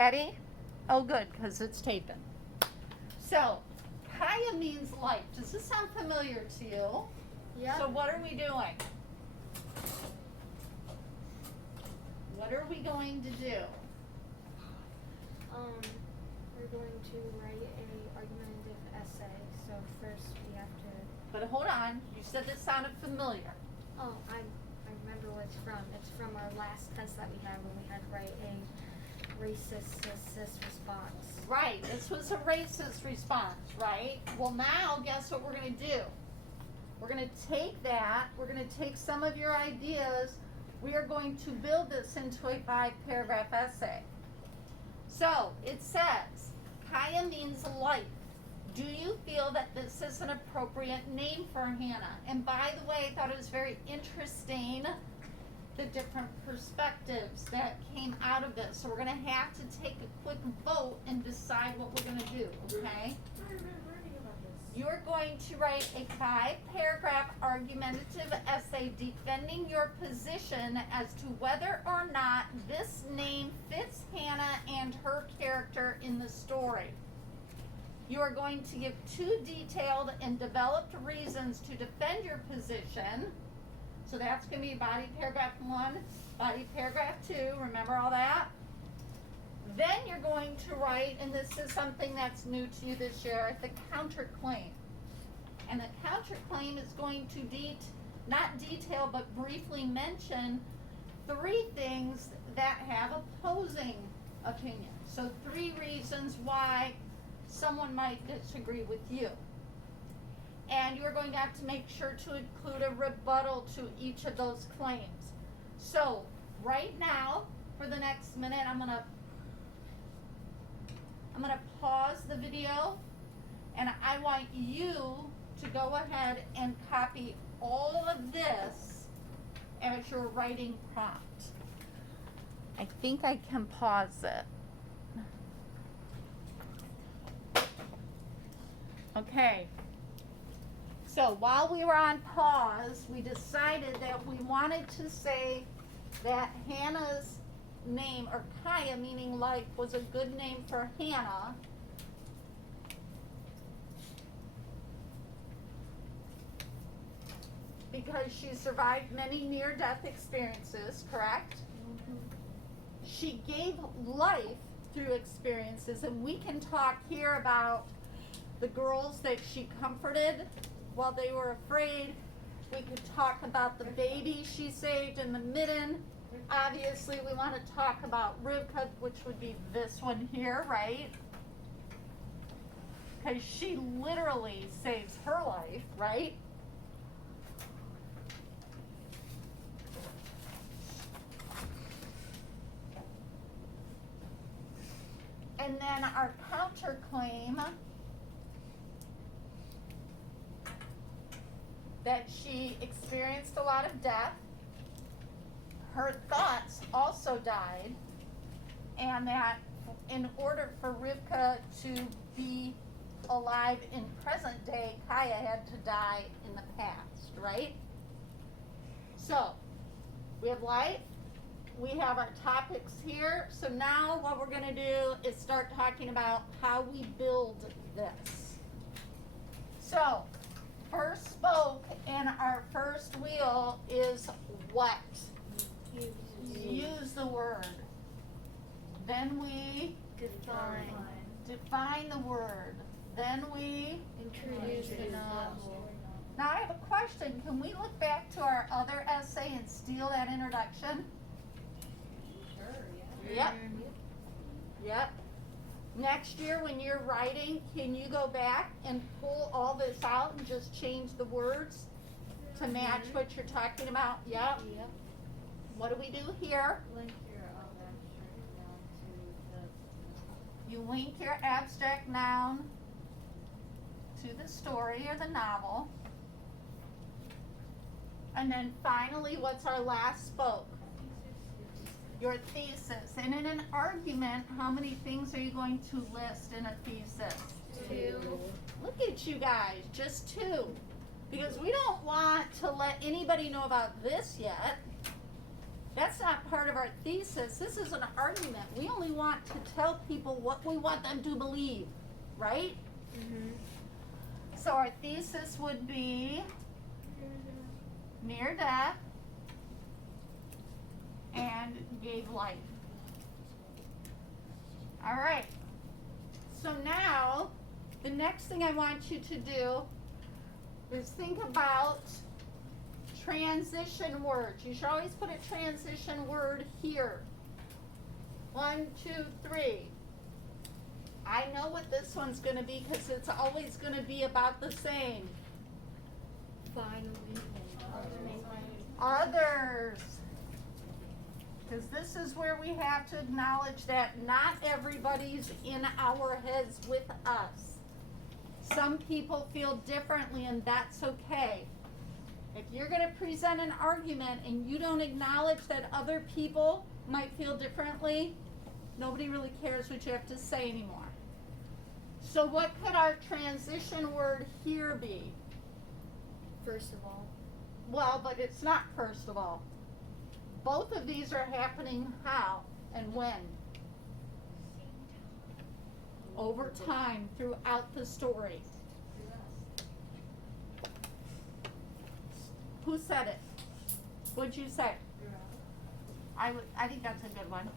Ready? Oh, good, because it's taping. So, Kaya means light. Does this sound familiar to you? Yeah. So what are we doing? What are we going to do? We're going to write a argumentative essay. So first we have to. But hold on, you said this sounded familiar. Oh, I remember what it's from. It's from our last test that we had when we had to write a racist response. Right, this was a racist response, right? Well, now guess what we're going to do? We're going to take that, we're going to take some of your ideas, we are going to build this into a 5-paragraph essay. So, it says, Kaya means light. Do you feel that this is an appropriate name for Hannah? And by the way, I thought it was very interesting the different perspectives that came out of this. So we're going to have to take a quick vote and decide what we're going to do, okay? I remember learning about this. You're going to write a 5-paragraph argumentative essay defending your position as to whether or not this name fits Hannah and her character in the story. You are going to give 2 detailed and developed reasons to defend your position. So that's going to be body paragraph 1, body paragraph 2. Remember all that? Then you're going to write, and this is something that's new to you this year, the counterclaim. And the counterclaim is going to not detail but briefly mention 3 things that have opposing opinions. So 3 reasons why someone might disagree with you. And you're going to have to make sure to include a rebuttal to each of those claims. So right now, for the next minute, I'm gonna pause the video, and I want you to go ahead and copy all of this as your writing prompt. I think I can pause it. Okay. So while we were on pause, we decided that we wanted to say that Hannah's name, or Kaya meaning light, was a good name for Hannah. Because she survived many near-death experiences, correct? Mm-hmm. She gave life through experiences, and we can talk here about the girls that she comforted while they were afraid. We could talk about the baby she saved in the midden. Obviously, we want to talk about Rivka, which would be this one here, right? Because she literally saves her life, right? And then our counterclaim, that she experienced a lot of death, her thoughts also died, and that in order for Rivka to be alive in present day, Kaya had to die in the past, right? So, we have life, we have our topics here, so now what we're going to do is start talking about how we build this. So, first spoke in our first wheel is what? Use the word. Then we define the word. Then we Introduce the novel. Now I have a question. Can we look back to our other essay and steal that introduction? Sure, yeah. Yep. Yep. Next year when you're writing, can you go back and pull all this out and just change the words to match what you're talking about? Yep. Yep. What do we do here? Link your abstract down to the. You link your abstract noun to the story or the novel. And then finally, what's our last spoke? Your thesis. And in an argument, how many things are you going to list in a thesis? 2. Look at you guys, just 2. Because we don't want to let anybody know about this yet. That's not part of our thesis. This is an argument. We only want to tell people what we want them to believe, right? Mhm. So our thesis would be near death and gave life. All right. So now, the next thing I want you to do is think about transition words. You should always put a transition word here. 1, 2, 3. I know what this one's going to be because it's always going to be about the same. Finally. Others. Because this is where we have to acknowledge that not everybody's in our heads with us. Some people feel differently, and that's okay. If you're going to present an argument and you don't acknowledge that other people might feel differently, nobody really cares what you have to say anymore. So what could our transition word here be? First of all. Well, but it's not first of all. Both of these are happening how and when? Over time, throughout the story. Who said it? What'd you say? I think that's a good one.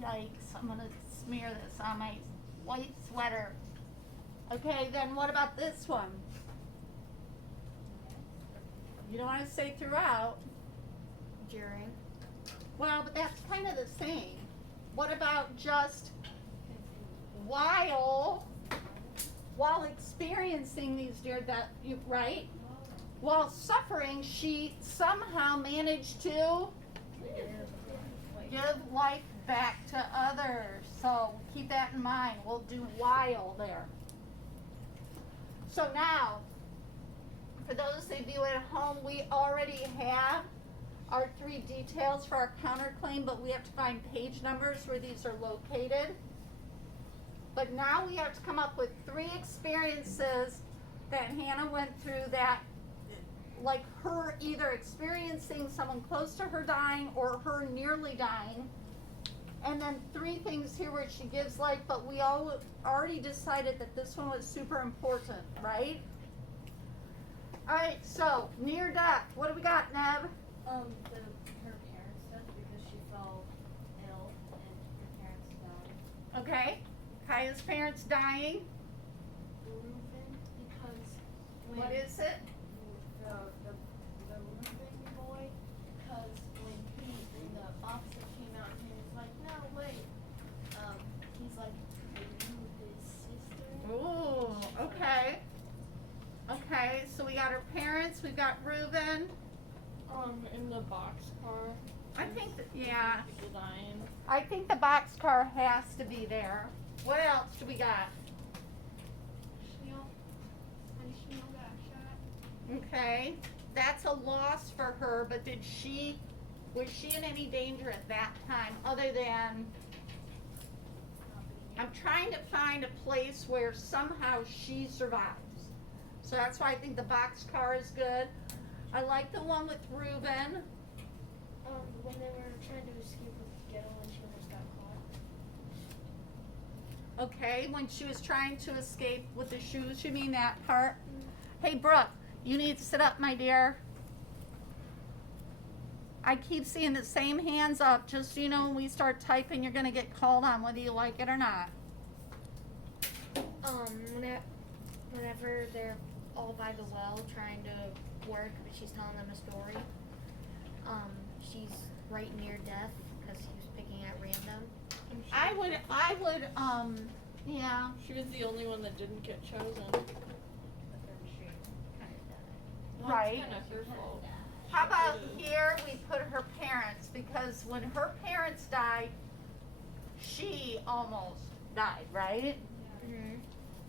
Yikes, I'm gonna smear this on my white sweater. Okay, then what about this one? You don't want to say throughout. During. Well, but that's kind of the same. What about just while experiencing these dear death, right? While suffering, she somehow managed to give life back to others. So keep that in mind. We'll do while there. So now, for those of you at home, we already have our 3 details for our counterclaim, but we have to find page numbers where these are located. But now we have to come up with 3 experiences that Hannah went through that, like her either experiencing someone close to her dying or her nearly dying. And then 3 things here where she gives life, but we all already decided that this one was super important, right? All right, so near death. What do we got, Neb? Her parents died because she fell ill and her parents died. Okay. Kaya's parents dying. Reuben, because What is it? the Reuben boy, because when the officer came out and he was like, no, wait, he's like, are you his sister? Ooh, okay. Okay, so we got her parents, we've got Reuben. In the boxcar. I think, yeah, People dying. I think the boxcar has to be there. What else do we got? Chanel got shot. Okay, that's a loss for her, but was she in any danger at that time other than, I'm trying to find a place where somehow she survives. So that's why I think the boxcar is good. I like the one with Reuben. When they were trying to escape with the ghetto and she almost got caught. Okay, when she was trying to escape with the shoes, you mean that part? Hey, Brooke, you need to sit up, my dear. I keep seeing the same hands up, just so you know when we start typing, you're gonna get called on whether you like it or not. Whenever they're all by the well trying to work, but she's telling them a story. She's right near death because he was picking at random. I would, yeah. She was the only one that didn't get chosen. But then she kind of died. Right. It's kind of her fault. How about here we put her parents, because when her parents died, she almost died, right? Mm-hmm.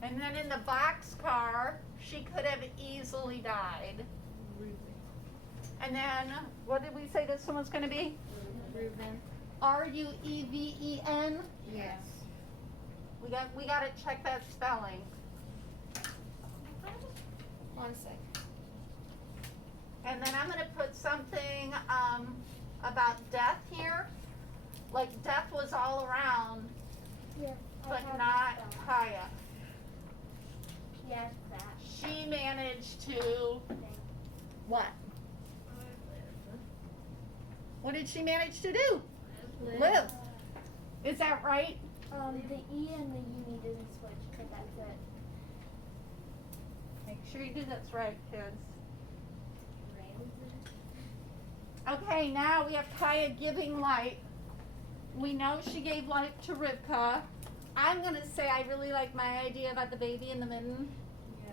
And then in the boxcar, she could have easily died. And then, what did we say this one was going to be? Reuben. Rueven? Yes. We got to check that spelling. 1 sec. And then I'm gonna put something, about death here. Like death was all around, Here, but not Kaya. Yes, that She managed to, thing. what? What did she manage to do? Live. Live. Is that right? The E and the U didn't switch, but that's it. Make sure you do that's right, kids. Raisin. Okay, now we have Kaya giving light. We know she gave light to Rivka. I'm gonna say I really like my idea about the baby in the midden.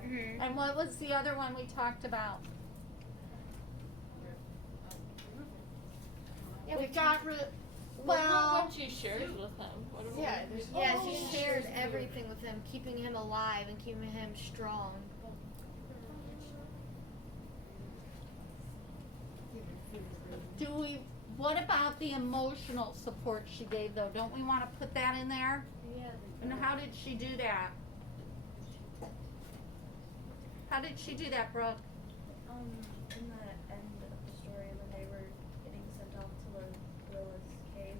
Mm-hmm. And what was the other one we talked about? Yeah, we we got Well, well, when she shares with him. What do we Yeah, do? yeah, Oh, she shared everything with him, keeping him alive and keeping him strong. do we? What about the emotional support she gave though? Don't we want to put that in there? Yeah. And how did she do that? How did she do that, Brooke? In the end of the story, when they were getting sent off to the Lilith's cave,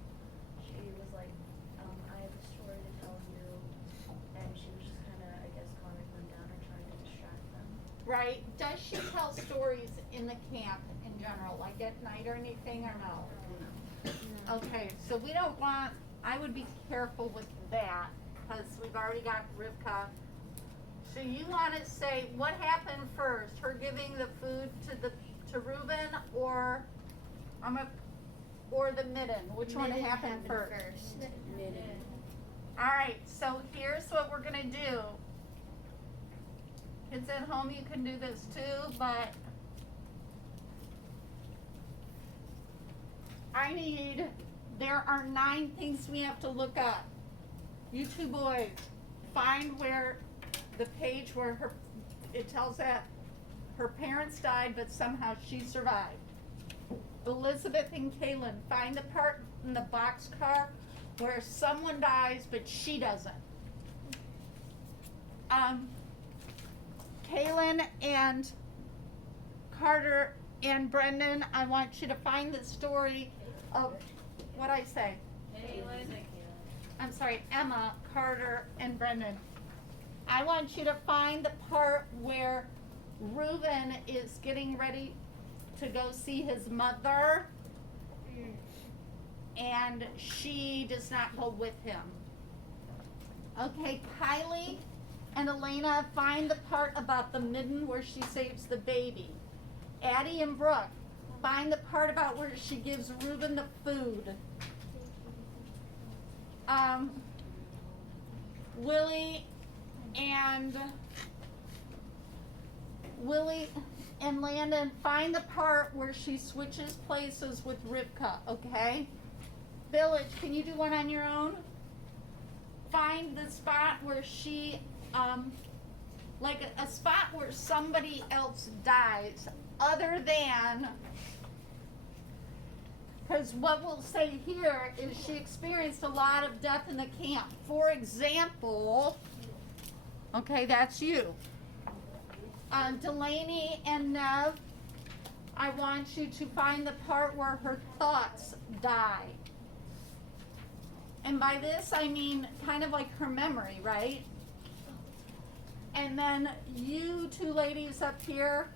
she was like, I have a story to tell you, and she was just kind of, I guess, calming them down or trying to distract them. Right? Does she tell stories in the camp in general, like at night or anything, or no? Okay, so we don't want, I would be careful with that, because we've already got Rivka. So you want to say, what happened first? Her giving the food to Reuben, or, or the midden? Which one Midden happened first? Alright, so here's what we're gonna do. Kids at home, you can do this too, but there are 9 things we have to look up. You two boys, find where the page where it tells that her parents died, but somehow she survived. Elizabeth and Kaylin, find the part in the boxcar where someone dies, but she doesn't. Kaylin and Carter and Brendan, I want you to find the story of, what'd I say? I'm sorry, Emma, Carter, and Brendan. I want you to find the part where Reuben is getting ready to go see his mother, and she does not go with him. Okay, Kylie and Elena, find the part about the midden where she saves the baby. Addie and Brooke, find the part about where she gives Reuben the food. Willie and Landon, find the part where she switches places with Rivka, okay? Village, can you do one on your own? Find the spot where she, like a spot where somebody else dies, other than, because what we'll say here is she experienced a lot of death in the camp. For example, okay, that's you. Delaney and Nev, I want you to find the part where her thoughts die. And by this, I mean kind of like her memory, right? And then you two ladies up here,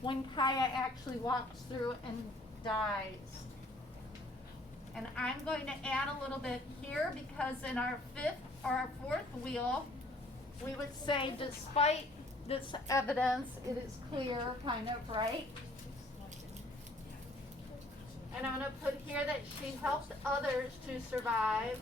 when Kaya actually walks through and dies. And I'm going to add a little bit here because in our 5th or our 4th wheel, we would say despite this evidence, it is clear, kind of, right? And I'm going to put here that she helped others to survive.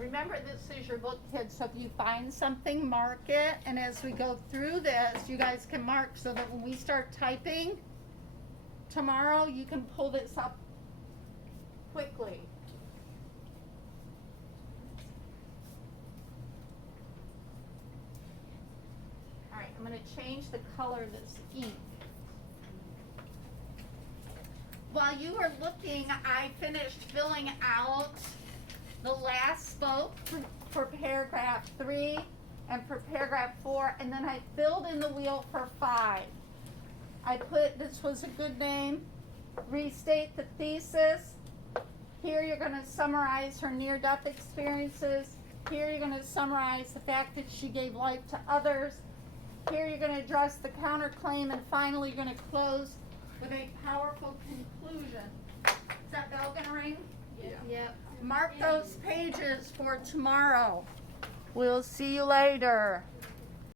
Remember, this is your book, kids, so if you find something, mark it, and as we go through this, you guys can mark so that when we start typing tomorrow, you can pull this up quickly. Alright, I'm going to change the color of this ink. While you were looking, I finished filling out the last spoke for paragraph 3 and for paragraph 4, and then I filled in the wheel for 5. I put, this was a good name, restate the thesis. Here you're going to summarize her near-death experiences. Here you're going to summarize the fact that she gave life to others. Here you're going to address the counterclaim, and finally you're going to close with a powerful conclusion. Is that bell going to ring? Yep. Mark those pages for tomorrow. We'll see you later.